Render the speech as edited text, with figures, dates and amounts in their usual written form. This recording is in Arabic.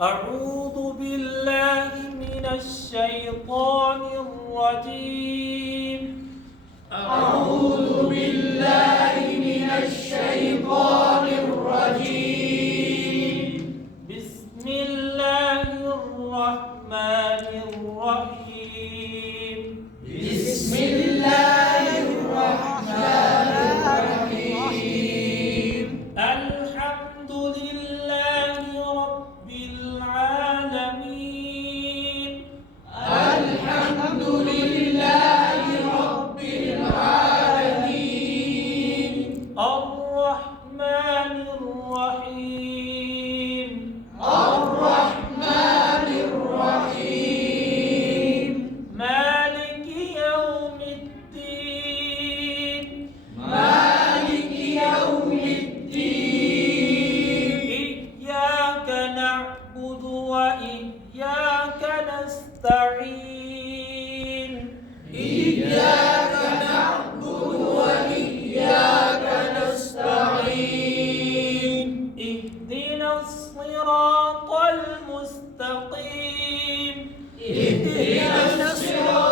أعوذ بالله من الشيطان الرجيم. أعوذ بالله من الشيطان الرجيم. بسم الله الرحمن الرحيم. بسم الله الرحمن الرحيم. الحمد لله رب العالمين. الحمد لله رب العالمين. الرحمن الرحيم. الرحمن الرحيم. مالك يوم الدين. مالك يوم الدين. إياك نعبد وإياك نستعين. إياك نعبد وإياك نستعين. اهدنا الصراط المستقيم. اهدنا الصراط